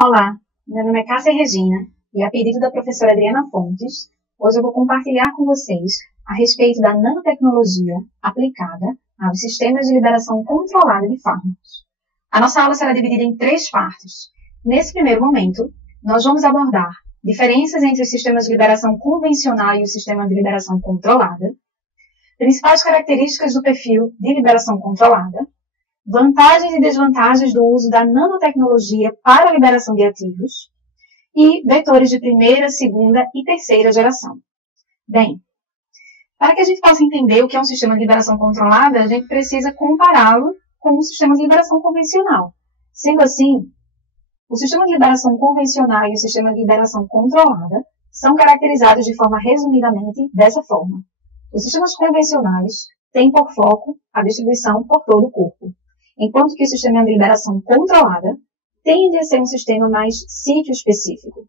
Olá, meu nome é Cássia Regina e, a pedido da professora Adriana Fontes, hoje eu vou compartilhar com vocês a respeito da nanotecnologia aplicada aos sistemas de liberação controlada de fármacos. A nossa aula será dividida em 3 partes. Nesse primeiro momento, nós vamos abordar diferenças entre os sistemas de liberação convencional e o sistema de liberação controlada, principais características do perfil de liberação controlada, vantagens e desvantagens do uso da nanotecnologia para a liberação de ativos e vetores de primeira, segunda e terceira geração. Bem, para que a gente possa entender o que é um sistema de liberação controlada, a gente precisa compará-lo com um sistema de liberação convencional. Sendo assim, o sistema de liberação convencional e o sistema de liberação controlada são caracterizados de forma resumidamente dessa forma. Os sistemas convencionais têm por foco a distribuição por todo o corpo, enquanto que o sistema de liberação controlada tende a ser um sistema mais sítio-específico.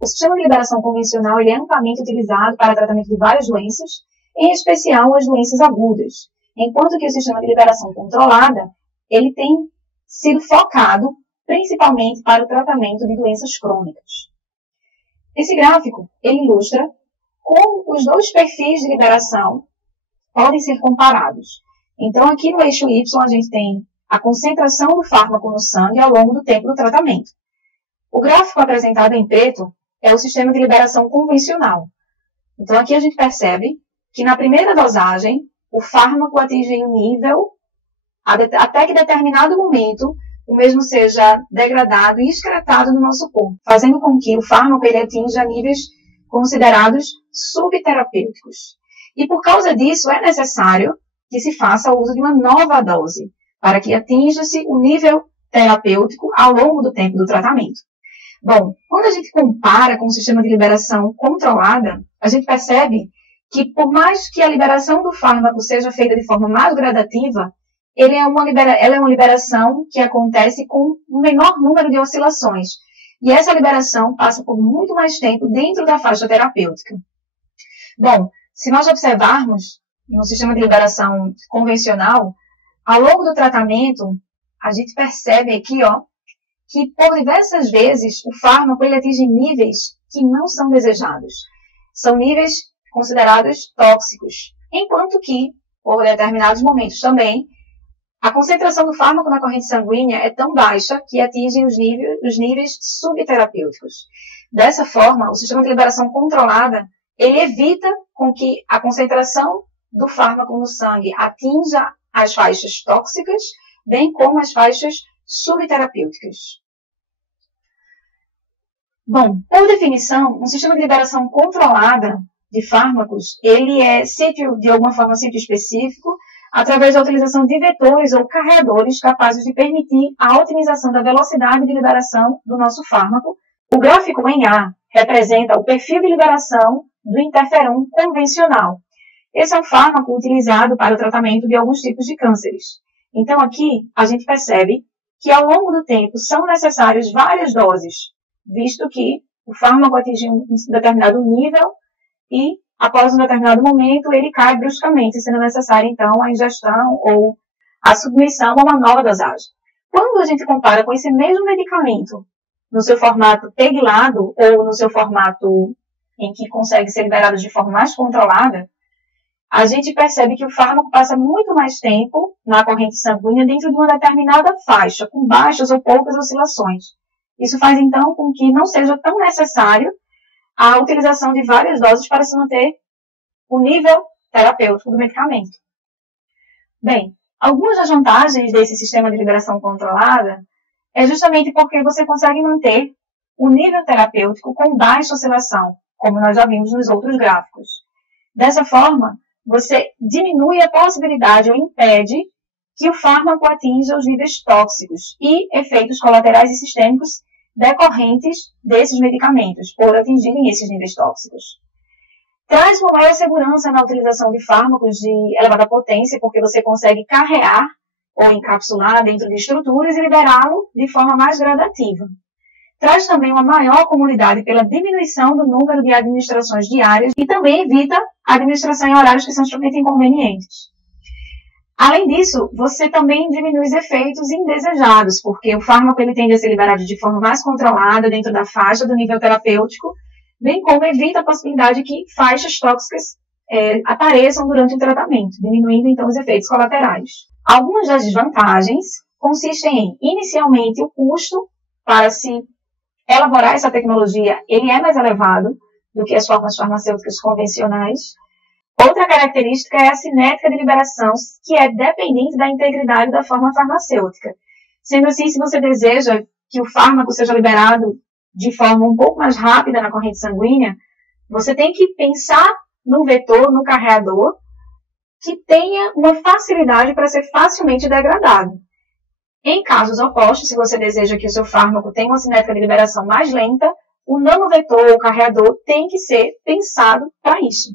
O sistema de liberação convencional ele é amplamente utilizado para tratamento de várias doenças, em especial as doenças agudas, enquanto que o sistema de liberação controlada ele tem sido focado principalmente para o tratamento de doenças crônicas. Esse gráfico ele ilustra como os dois perfis de liberação podem ser comparados. Então, aqui no eixo Y, a gente tem a concentração do fármaco no sangue ao longo do tempo do tratamento. O gráfico apresentado em preto é o sistema de liberação convencional. Então, aqui a gente percebe que na primeira dosagem, o fármaco atinge um nível até que determinado momento o mesmo seja degradado e excretado no nosso corpo, fazendo com que o fármaco ele atinja níveis considerados subterapêuticos. E por causa disso, é necessário que se faça o uso de uma nova dose, para que atinja-se o nível terapêutico ao longo do tempo do tratamento. Bom, quando a gente compara com o sistema de liberação controlada, a gente percebe que por mais que a liberação do fármaco seja feita de forma mais gradativa, ela é uma liberação que acontece com um menor número de oscilações. E essa liberação passa por muito mais tempo dentro da faixa terapêutica. Bom, se nós observarmos no sistema de liberação convencional, ao longo do tratamento, a gente percebe aqui, que por diversas vezes o fármaco ele atinge níveis que não são desejados. São níveis considerados tóxicos, enquanto que, por determinados momentos também, a concentração do fármaco na corrente sanguínea é tão baixa que atinge os níveis subterapêuticos. Dessa forma, o sistema de liberação controlada, ele evita com que a concentração do fármaco no sangue atinja as faixas tóxicas, bem como as faixas subterapêuticas. Bom, por definição, um sistema de liberação controlada de fármacos, ele é de alguma forma sítio específico, através da utilização de vetores ou carreadores capazes de permitir a otimização da velocidade de liberação do nosso fármaco. O gráfico em A representa o perfil de liberação do interferon convencional. Esse é um fármaco utilizado para o tratamento de alguns tipos de cânceres. Então, aqui, a gente percebe que, ao longo do tempo, são necessárias várias doses, visto que o fármaco atinge um determinado nível e, após um determinado momento, ele cai bruscamente, sendo necessária, então, a ingestão ou a submissão a uma nova dosagem. Quando a gente compara com esse mesmo medicamento, no seu formato peglado ou no seu formato em que consegue ser liberado de forma mais controlada, a gente percebe que o fármaco passa muito mais tempo na corrente sanguínea dentro de uma determinada faixa, com baixas ou poucas oscilações. Isso faz, então, com que não seja tão necessário a utilização de várias doses para se manter o nível terapêutico do medicamento. Bem, algumas das vantagens desse sistema de liberação controlada é justamente porque você consegue manter o nível terapêutico com baixa oscilação, como nós já vimos nos outros gráficos. Dessa forma, você diminui a possibilidade ou impede que o fármaco atinja os níveis tóxicos e efeitos colaterais e sistêmicos decorrentes desses medicamentos, por atingirem esses níveis tóxicos. Traz uma maior segurança na utilização de fármacos de elevada potência, porque você consegue carrear ou encapsular dentro de estruturas e liberá-lo de forma mais gradativa. Traz também uma maior comodidade pela diminuição do número de administrações diárias e também evita a administração em horários que são extremamente inconvenientes. Além disso, você também diminui os efeitos indesejados, porque o fármaco ele tende a ser liberado de forma mais controlada dentro da faixa do nível terapêutico, bem como evita a possibilidade de que faixas tóxicas apareçam durante o tratamento, diminuindo então os efeitos colaterais. Algumas das desvantagens consistem em, inicialmente, o custo para se elaborar essa tecnologia, ele é mais elevado do que as formas farmacêuticas convencionais. Outra característica é a cinética de liberação, que é dependente da integridade da forma farmacêutica. Sendo assim, se você deseja que o fármaco seja liberado de forma um pouco mais rápida na corrente sanguínea, você tem que pensar num vetor, no carreador, que tenha uma facilidade para ser facilmente degradado. Em casos opostos, se você deseja que o seu fármaco tenha uma cinética de liberação mais lenta, o nanovetor ou carreador tem que ser pensado para isso.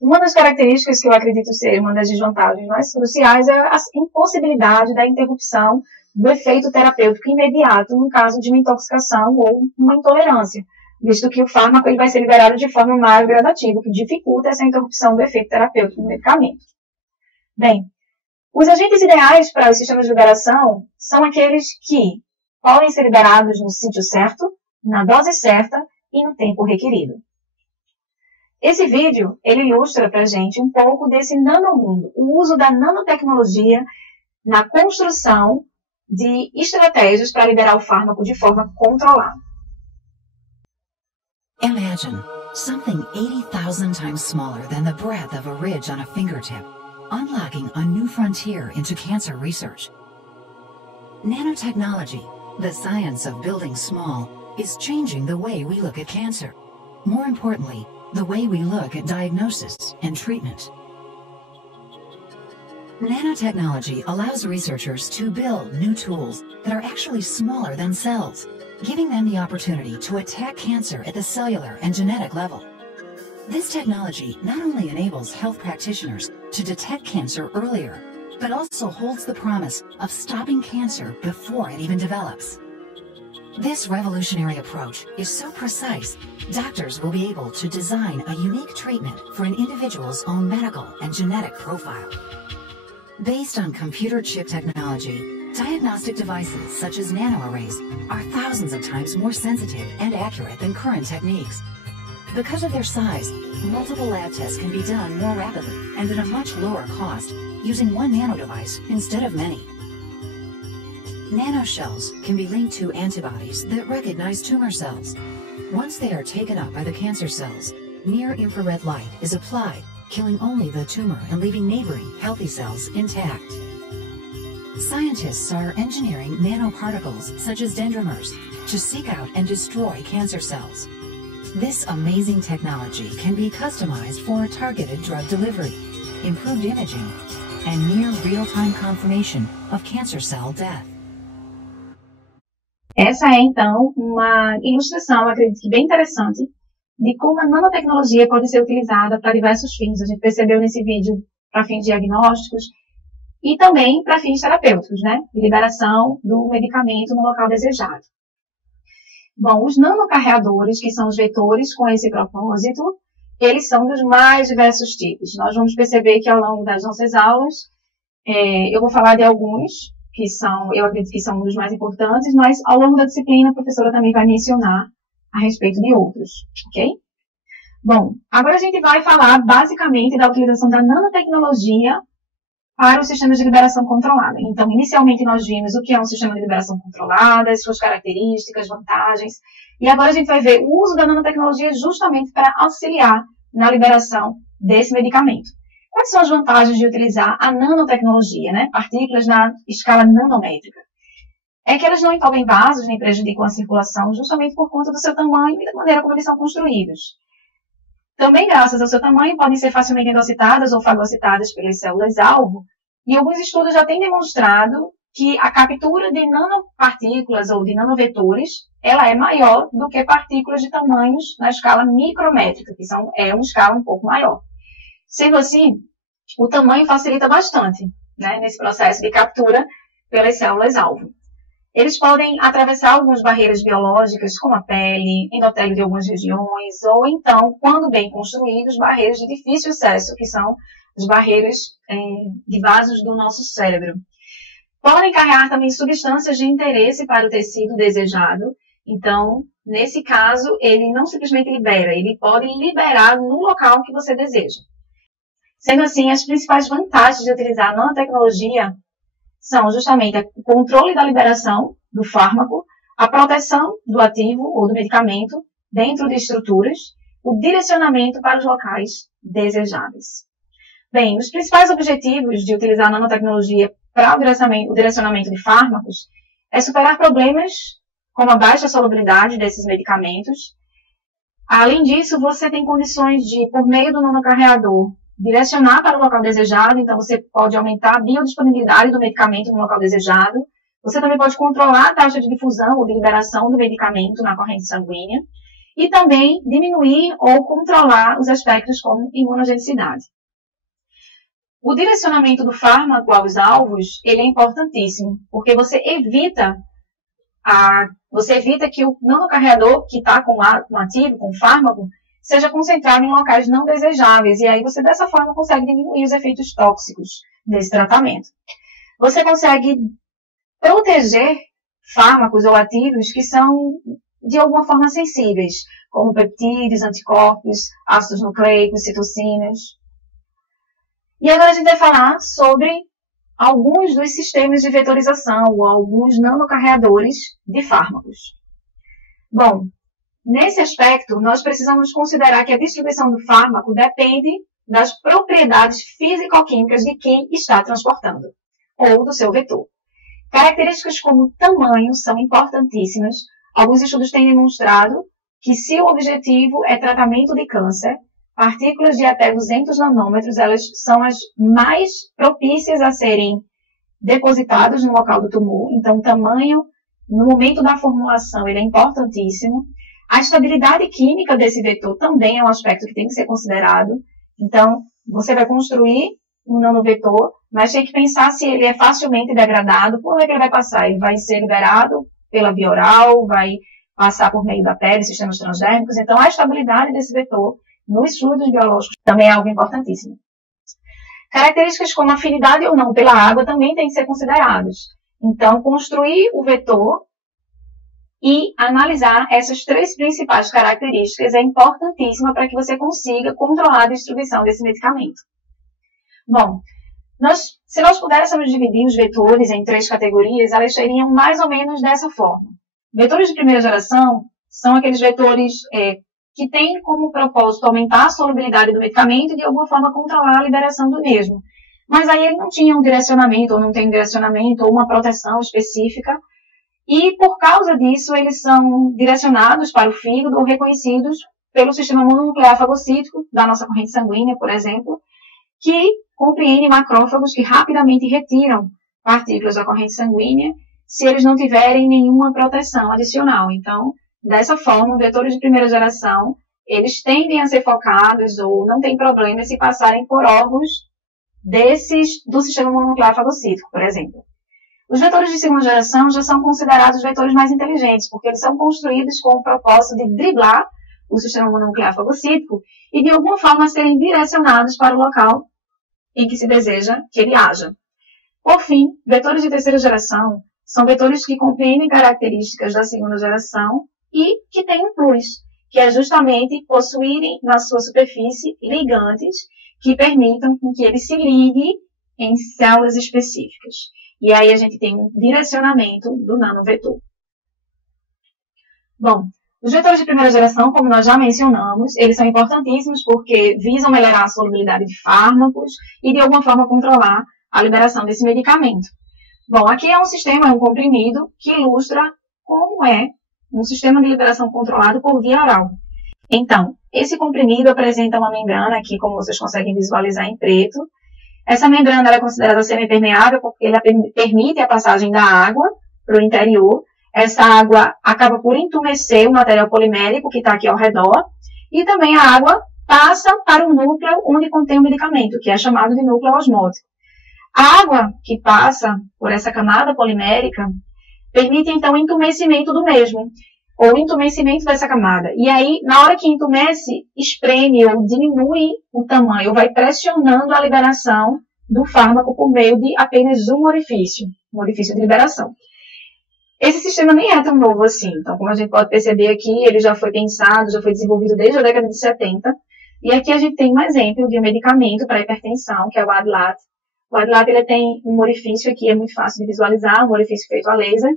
Uma das características que eu acredito ser uma das desvantagens mais cruciais é a impossibilidade da interrupção do efeito terapêutico imediato no caso de uma intoxicação ou uma intolerância, visto que o fármaco ele vai ser liberado de forma mais gradativa, o que dificulta essa interrupção do efeito terapêutico do medicamento. Bem, os agentes ideais para os sistemas de liberação são aqueles que podem ser liberados no sítio certo, na dose certa e no tempo requerido. Esse vídeo, ele ilustra para a gente um pouco desse nanomundo, o uso da nanotecnologia na construção de estratégias para liberar o fármaco de forma controlada. Imagine something 80,000 times smaller than the breadth of a ridge on a fingertip, unlocking a new frontier into cancer research. Nanotechnology, the science of building small, is changing the way we look at cancer. More importantly, the way we look at diagnosis and treatment. Nanotechnology allows researchers to build new tools that are actually smaller than cells, giving them the opportunity to attack cancer at the cellular and genetic level. This technology not only enables health practitioners to detect cancer earlier, but also holds the promise of stopping cancer before it even develops. This revolutionary approach is so precise, doctors will be able to design a unique treatment for an individual's own medical and genetic profile. Based on computer chip technology, diagnostic devices such as nanoarrays are thousands of times more sensitive and accurate than current techniques. Because of their size, multiple lab tests can be done more rapidly and at a much lower cost, using one nanodevice instead of many. Nanoshells can be linked to antibodies that recognize tumor cells. Once they are taken up by the cancer cells, near-infrared light is applied, killing only the tumor and leaving neighboring healthy cells intact. Scientists are engineering nanoparticles such as dendrimers to seek out and destroy cancer cells. This amazing technology can be customized for targeted drug delivery, improved imaging, and near real-time confirmation of cancer cell death. Essa é, então, uma ilustração, acredito que bem interessante, de como a nanotecnologia pode ser utilizada para diversos fins. A gente percebeu nesse vídeo para fins diagnósticos e também para fins terapêuticos, né? De liberação do medicamento no local desejado. Bom, os nanocarreadores, que são os vetores com esse propósito, eles são dos mais diversos tipos. Nós vamos perceber que ao longo das nossas aulas, eu vou falar de alguns, que são, eu acredito que são os mais importantes, mas ao longo da disciplina a professora também vai mencionar a respeito de outros, ok? Bom, agora a gente vai falar basicamente da utilização da nanotecnologia para os sistemas de liberação controlada. Então, inicialmente nós vimos o que é um sistema de liberação controlada, as suas características, vantagens, e agora a gente vai ver o uso da nanotecnologia justamente para auxiliar na liberação desse medicamento. Quais são as vantagens de utilizar a nanotecnologia, né? Partículas na escala nanométrica? É que elas não entopem vasos nem prejudicam a circulação justamente por conta do seu tamanho e da maneira como eles são construídos. Também, graças ao seu tamanho, podem ser facilmente endocitadas ou fagocitadas pelas células-alvo, e alguns estudos já têm demonstrado que a captura de nanopartículas ou de nanovetores, ela é maior do que partículas de tamanhos na escala micrométrica, que é uma escala um pouco maior. Sendo assim, o tamanho facilita bastante, né, nesse processo de captura pelas células-alvo. Eles podem atravessar algumas barreiras biológicas, como a pele, endotélio de algumas regiões, ou então, quando bem construídos, barreiras de difícil acesso, que são as barreiras de vasos do nosso cérebro. Podem carregar também substâncias de interesse para o tecido desejado. Então, nesse caso, ele não simplesmente libera, ele pode liberar no local que você deseja. Sendo assim, as principais vantagens de utilizar a nanotecnologia são justamente o controle da liberação do fármaco, a proteção do ativo ou do medicamento dentro de estruturas, o direcionamento para os locais desejáveis. Bem, os principais objetivos de utilizar a nanotecnologia para o direcionamento de fármacos é superar problemas como a baixa solubilidade desses medicamentos. Além disso, você tem condições de, por meio do nanocarreador, direcionar para o local desejado, então você pode aumentar a biodisponibilidade do medicamento no local desejado. Você também pode controlar a taxa de difusão ou de liberação do medicamento na corrente sanguínea e também diminuir ou controlar os aspectos como imunogenicidade. O direcionamento do fármaco aos alvos, ele é importantíssimo, porque você evita que o nanocarreador que está com ativo, com o fármaco, seja concentrado em locais não desejáveis. E aí você, dessa forma, consegue diminuir os efeitos tóxicos desse tratamento. Você consegue proteger fármacos ou ativos que são, de alguma forma, sensíveis, como peptídeos, anticorpos, ácidos nucleicos, citocinas. E agora a gente vai falar sobre alguns dos sistemas de vetorização ou alguns nanocarreadores de fármacos. Bom, nesse aspecto, nós precisamos considerar que a distribuição do fármaco depende das propriedades físico-químicas de quem está transportando, ou do seu vetor. Características como tamanho são importantíssimas. Alguns estudos têm demonstrado que, se o objetivo é tratamento de câncer, partículas de até 200 nanômetros, elas são as mais propícias a serem depositadas no local do tumor. Então, o tamanho, no momento da formulação, ele é importantíssimo. A estabilidade química desse vetor também é um aspecto que tem que ser considerado. Então, você vai construir um nanovetor, mas tem que pensar se ele é facilmente degradado. Por onde é que ele vai passar? Ele vai ser liberado pela via oral, vai passar por meio da pele, sistemas transdérmicos. Então, a estabilidade desse vetor nos fluidos biológicos também é algo importantíssimo. Características como afinidade ou não pela água também têm que ser consideradas. Então, construir o vetor e analisar essas três principais características é importantíssima para que você consiga controlar a distribuição desse medicamento. Bom, se nós pudéssemos dividir os vetores em três categorias, elas seriam mais ou menos dessa forma. Vetores de primeira geração são aqueles vetores que têm como propósito aumentar a solubilidade do medicamento e, de alguma forma, controlar a liberação do mesmo. Mas aí ele não tinha um direcionamento, ou não tem um direcionamento, ou uma proteção específica. E, por causa disso, eles são direcionados para o fígado ou reconhecidos pelo sistema mononuclear fagocítico da nossa corrente sanguínea, por exemplo, que compreende macrófagos que rapidamente retiram partículas da corrente sanguínea se eles não tiverem nenhuma proteção adicional. Então, dessa forma, vetores de primeira geração, eles tendem a ser focados ou não tem problema se passarem por órgãos do sistema mononuclear fagocítico, por exemplo. Os vetores de segunda geração já são considerados vetores mais inteligentes, porque eles são construídos com o propósito de driblar o sistema mononuclear fagocítico e, de alguma forma, serem direcionados para o local em que se deseja que ele haja. Por fim, vetores de terceira geração são vetores que compreendem características da segunda geração e que têm um plus, que é justamente possuírem na sua superfície ligantes que permitam que ele se ligue em células específicas. E aí a gente tem um direcionamento do nanovetor. Bom, os vetores de primeira geração, como nós já mencionamos, eles são importantíssimos porque visam melhorar a solubilidade de fármacos e, de alguma forma, controlar a liberação desse medicamento. Bom, aqui é um sistema, um comprimido, que ilustra como é um sistema de liberação controlado por via oral. Então, esse comprimido apresenta uma membrana aqui, como vocês conseguem visualizar em preto. Essa membrana ela é considerada semipermeável porque ela permite a passagem da água para o interior. Essa água acaba por entumecer o material polimérico que está aqui ao redor. E também a água passa para o núcleo onde contém o medicamento, que é chamado de núcleo osmótico. A água que passa por essa camada polimérica, permite então o entumecimento do mesmo, ou entumecimento dessa camada. E aí, na hora que entumece, espreme ou diminui o tamanho, ou vai pressionando a liberação do fármaco por meio de apenas um orifício de liberação. Esse sistema nem é tão novo assim. Então, como a gente pode perceber aqui, ele já foi pensado, já foi desenvolvido desde a década de 70. E aqui a gente tem um exemplo de um medicamento para hipertensão, que é o Adlat. O Adlat, ele tem um orifício aqui, é muito fácil de visualizar, um orifício feito a laser.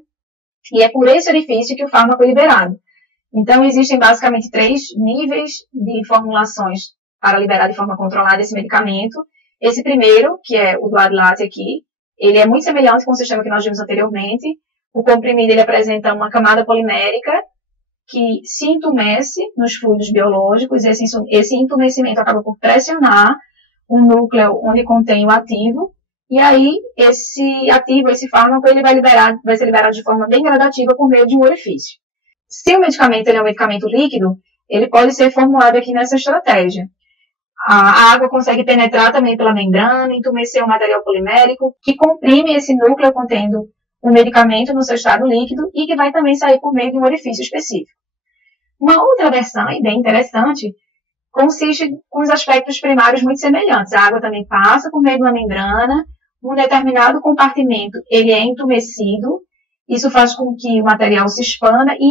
E é por esse orifício que o fármaco é liberado. Então, existem basicamente 3 níveis de formulações para liberar de forma controlada esse medicamento. Esse primeiro, que é o do Adlat aqui, ele é muito semelhante com o sistema que nós vimos anteriormente. O comprimido, ele apresenta uma camada polimérica que se entumece nos fluidos biológicos. Esse entumecimento acaba por pressionar o núcleo onde contém o ativo. E aí, esse ativo, esse fármaco, ele vai ser liberado de forma bem gradativa por meio de um orifício. Se o medicamento ele é um medicamento líquido, ele pode ser formulado aqui nessa estratégia. A água consegue penetrar também pela membrana, entumecer o material polimérico, que comprime esse núcleo contendo o medicamento no seu estado líquido e que vai também sair por meio de um orifício específico. Uma outra versão, e bem interessante, consiste com os aspectos primários muito semelhantes. A água também passa por meio de uma membrana, um determinado compartimento ele é entumecido, isso faz com que o material se expanda e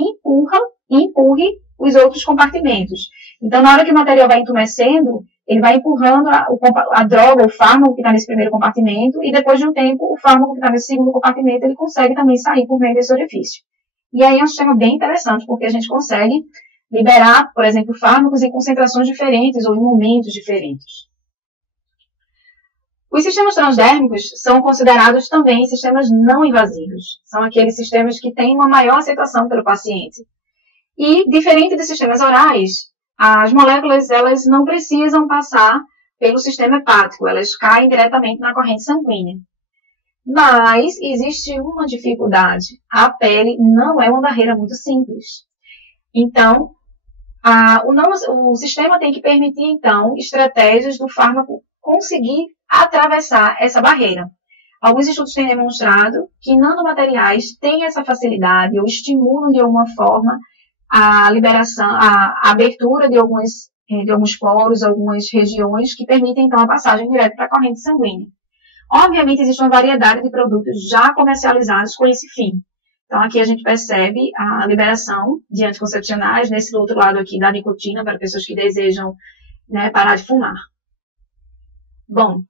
empurre os outros compartimentos. Então, na hora que o material vai entumecendo, ele vai empurrando a droga, o fármaco que está nesse primeiro compartimento, e depois de um tempo, o fármaco que está nesse segundo compartimento, ele consegue também sair por meio desse orifício. E aí é um sistema bem interessante, porque a gente consegue liberar, por exemplo, fármacos em concentrações diferentes ou em momentos diferentes. Os sistemas transdérmicos são considerados também sistemas não invasivos. São aqueles sistemas que têm uma maior aceitação pelo paciente. E, diferente dos sistemas orais, as moléculas elas não precisam passar pelo sistema hepático, elas caem diretamente na corrente sanguínea. Mas existe uma dificuldade. A pele não é uma barreira muito simples. Então, o sistema tem que permitir, então, estratégias do fármaco conseguir atravessar essa barreira. Alguns estudos têm demonstrado que nanomateriais têm essa facilidade ou estimulam de alguma forma a liberação, a abertura de alguns poros, algumas regiões que permitem então a passagem direta para a corrente sanguínea. Obviamente existe uma variedade de produtos já comercializados com esse fim. Então aqui a gente percebe a liberação de anticoncepcionais, nesse outro lado aqui da nicotina, para pessoas que desejam parar de fumar. Bom,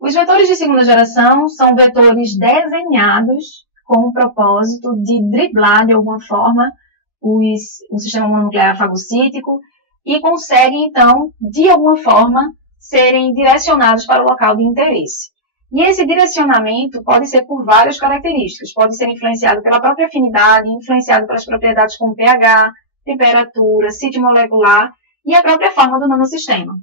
os vetores de segunda geração são vetores desenhados com o propósito de driblar de alguma forma o sistema mononuclear fagocítico e conseguem, então, de alguma forma, serem direcionados para o local de interesse. E esse direcionamento pode ser por várias características. Pode ser influenciado pela própria afinidade, influenciado pelas propriedades como pH, temperatura, sítio molecular e a própria forma do nanosistema.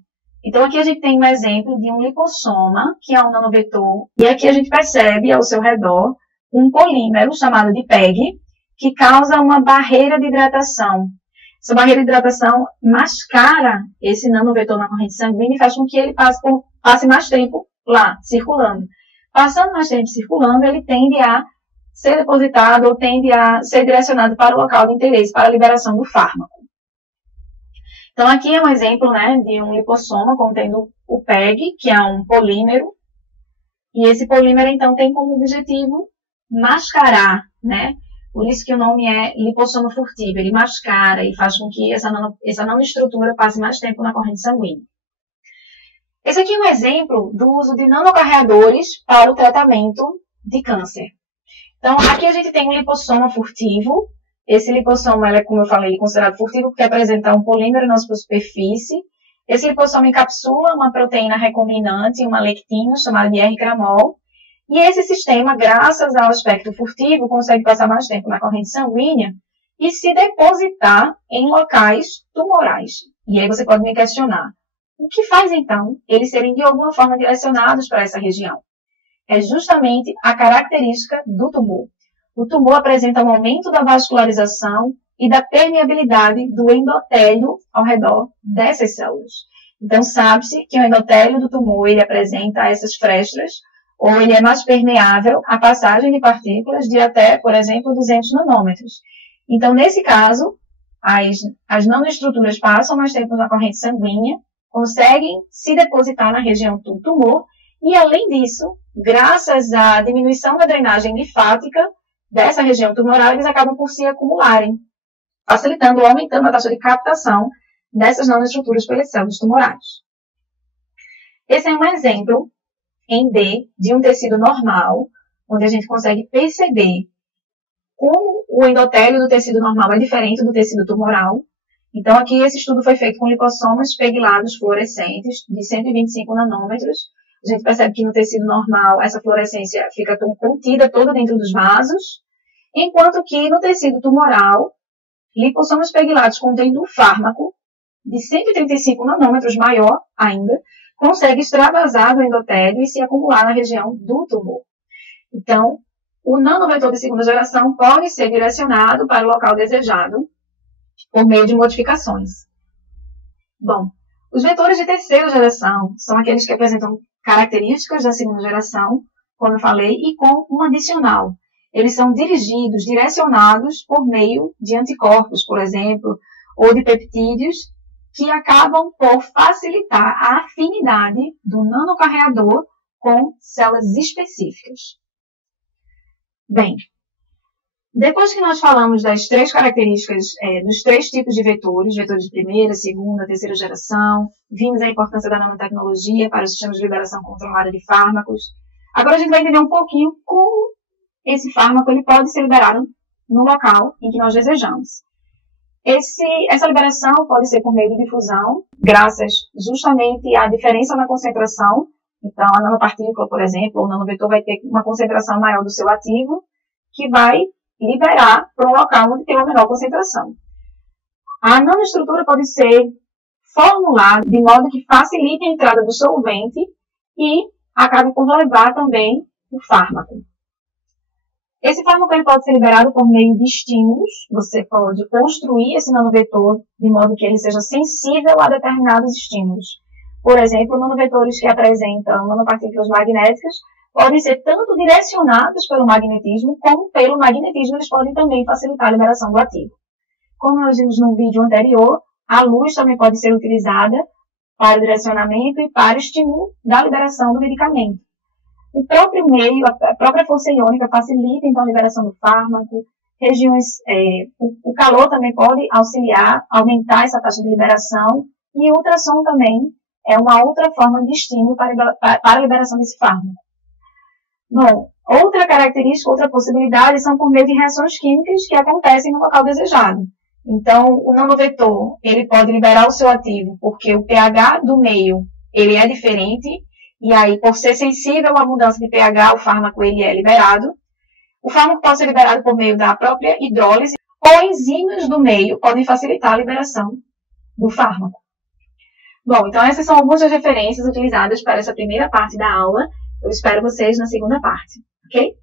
Então, aqui a gente tem um exemplo de um lipossoma, que é um nanovetor, e aqui a gente percebe ao seu redor um polímero chamado de PEG, que causa uma barreira de hidratação. Essa barreira de hidratação mascara esse nanovetor na corrente sanguínea e faz com que ele passe mais tempo lá, circulando. Passando mais tempo circulando, ele tende a ser depositado ou tende a ser direcionado para o local de interesse, para a liberação do fármaco. Então, aqui é um exemplo de um lipossoma contendo o PEG, que é um polímero. E esse polímero, então, tem como objetivo mascarar, Por isso que o nome é lipossoma furtivo. Ele mascara e faz com que essa nanoestrutura passe mais tempo na corrente sanguínea. Esse aqui é um exemplo do uso de nanocarreadores para o tratamento de câncer. Então, aqui a gente tem um lipossoma furtivo. Esse lipossoma, como eu falei, é considerado furtivo porque apresenta um polímero na sua superfície. Esse lipossoma encapsula uma proteína recombinante, uma lectina, chamada de R-cramol. E esse sistema, graças ao aspecto furtivo, consegue passar mais tempo na corrente sanguínea e se depositar em locais tumorais. E aí você pode me questionar, o que faz então eles serem de alguma forma direcionados para essa região? É justamente a característica do tumor. O tumor apresenta um aumento da vascularização e da permeabilidade do endotélio ao redor dessas células. Então, sabe-se que o endotélio do tumor ele apresenta essas frestas, ou ele é mais permeável à passagem de partículas de até, por exemplo, 200 nanômetros. Então, nesse caso, as nanoestruturas passam mais tempo na corrente sanguínea, conseguem se depositar na região do tumor, e além disso, graças à diminuição da drenagem linfática dessa região tumoral, eles acabam por se acumularem, facilitando ou aumentando a taxa de captação dessas nanoestruturas pelas células tumorais. Esse é um exemplo em D de um tecido normal, onde a gente consegue perceber como o endotélio do tecido normal é diferente do tecido tumoral. Então, aqui esse estudo foi feito com lipossomas peglados fluorescentes de 125 nanômetros. A gente percebe que no tecido normal essa fluorescência fica contida toda dentro dos vasos, enquanto que no tecido tumoral, lipossomas peglados contendo um fármaco de 135 nanômetros, maior ainda, consegue extravasar do endotélio e se acumular na região do tumor. Então, o nanovetor de segunda geração pode ser direcionado para o local desejado por meio de modificações. Bom, os vetores de terceira geração são aqueles que apresentam características da segunda geração, como eu falei, e com um adicional. Eles são dirigidos, direcionados por meio de anticorpos, por exemplo, ou de peptídeos, que acabam por facilitar a afinidade do nanocarreador com células específicas. Bem, depois que nós falamos das três características dos três tipos de vetores de primeira, segunda, terceira geração, vimos a importância da nanotecnologia para os sistemas de liberação controlada de fármacos, agora a gente vai entender um pouquinho como esse fármaco ele pode ser liberado no local em que nós desejamos. Essa liberação pode ser por meio de difusão, graças justamente à diferença na concentração. Então, a nanopartícula, por exemplo, o nanovetor vai ter uma concentração maior do seu ativo, que vai liberar para um local onde tem uma menor concentração. A nanoestrutura pode ser formulada de modo que facilite a entrada do solvente e acabe por levar também o fármaco. Esse fármaco ele pode ser liberado por meio de estímulos. Você pode construir esse nanovetor de modo que ele seja sensível a determinados estímulos. Por exemplo, nanovetores que apresentam nanopartículas magnéticas podem ser tanto direcionados pelo magnetismo, como pelo magnetismo eles podem também facilitar a liberação do ativo. Como nós vimos no vídeo anterior, a luz também pode ser utilizada para o direcionamento e para o estímulo da liberação do medicamento. O próprio meio, a própria força iônica facilita então a liberação do fármaco. O calor também pode auxiliar, aumentar essa taxa de liberação, e o ultrassom também é uma outra forma de estímulo para a liberação desse fármaco. Bom, outra característica, outra possibilidade são por meio de reações químicas que acontecem no local desejado. Então, o nanovetor, ele pode liberar o seu ativo porque o pH do meio, ele é diferente, e aí, por ser sensível à mudança de pH, o fármaco ele é liberado. O fármaco pode ser liberado por meio da própria hidrólise, ou enzimas do meio podem facilitar a liberação do fármaco. Bom, então essas são algumas das referências utilizadas para essa primeira parte da aula. Eu espero vocês na segunda parte, ok?